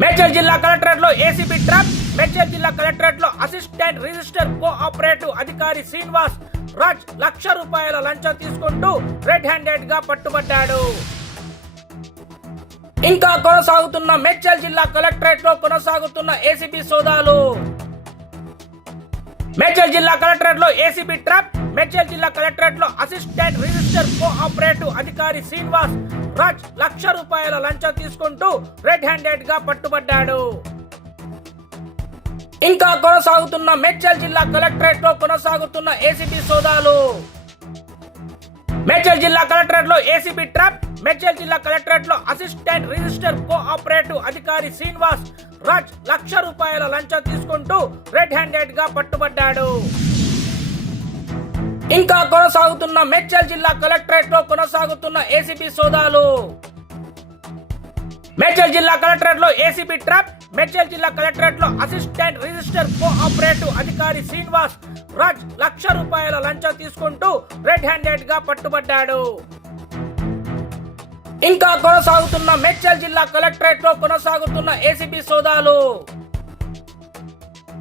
మేడ్చల్ జిల్లా కలెక్టరేట్లో ACB trap Medchal జిల్లా కలెక్టరేట్లో అసిస్టెంట్ రిజిస్టర్ కోఆపరేటివ్ అధికారి శ్రీనివాస్ రాజ్ లక్ష రూపాయల లంచం తీసుకుంటూ రెడ్ హ్యాండెడ్గా పట్టుబడ్డాడు. ఇంకా కొనసాగుతున్న మేడ్చల్ జిల్లా కలెక్టరేట్లో కొనసాగుతున్న ఏసీబీ సోదాలు. మేడ్చల్ జిల్లా కలెక్టరేట్లో ఏసీబీ ట్రాప్ మేడ్చల్ జిల్లా కలెక్టరేట్లో అసిస్టెంట్ రిజిస్టర్ కోఆపరేటివ్ అధికారి శ్రీనివాస్ రాజ్ లక్ష రూపాయల లంచం తీసుకుంటూ రెడ్ హ్యాండెడ్గా పట్టుబడ్డాడు. ఇంకా కొనసాగుతున్న మేడ్చల్ జిల్లా కలెక్టరేట్లో కొనసాగుతున్న ఏసీబీ సోదాలు. మేడ్చల్ జిల్లా కలెక్టరేట్లో ఏసీబీ ట్రాప్ మేడ్చల్ జిల్లా కలెక్టరేట్లో అసిస్టెంట్ రిజిస్టర్ కోఆపరేటివ్ అధికారి శ్రీనివాస్ రాజ్ లక్ష రూపాయల లంచం తీసుకుంటూ రెడ్ హ్యాండెడ్గా పట్టుబడ్డాడు. ఇంకా కొనసాగుతున్న మేడ్చల్ జిల్లా కలెక్టరేట్లో కొనసాగుతున్న ఏసీబీ సోదాలు. మేడ్చల్ జిల్లా కలెక్టరేట్లో ఏసీబీ ట్రాప్ మేడ్చల్ జిల్లా కలెక్టరేట్లో అసిస్టెంట్ రిజిస్టర్ కోఆపరేటివ్ అధికారి శ్రీనివాస్ రాజ్ లక్ష రూపాయల లంచం తీసుకుంటూ రెడ్ హ్యాండెడ్గా పట్టుబడ్డాడు. ఇంకా కొనసాగుతున్న మేడ్చల్ జిల్లా కలెక్టరేట్లో కొనసాగుతున్న ఏసీబీ సోదాలు.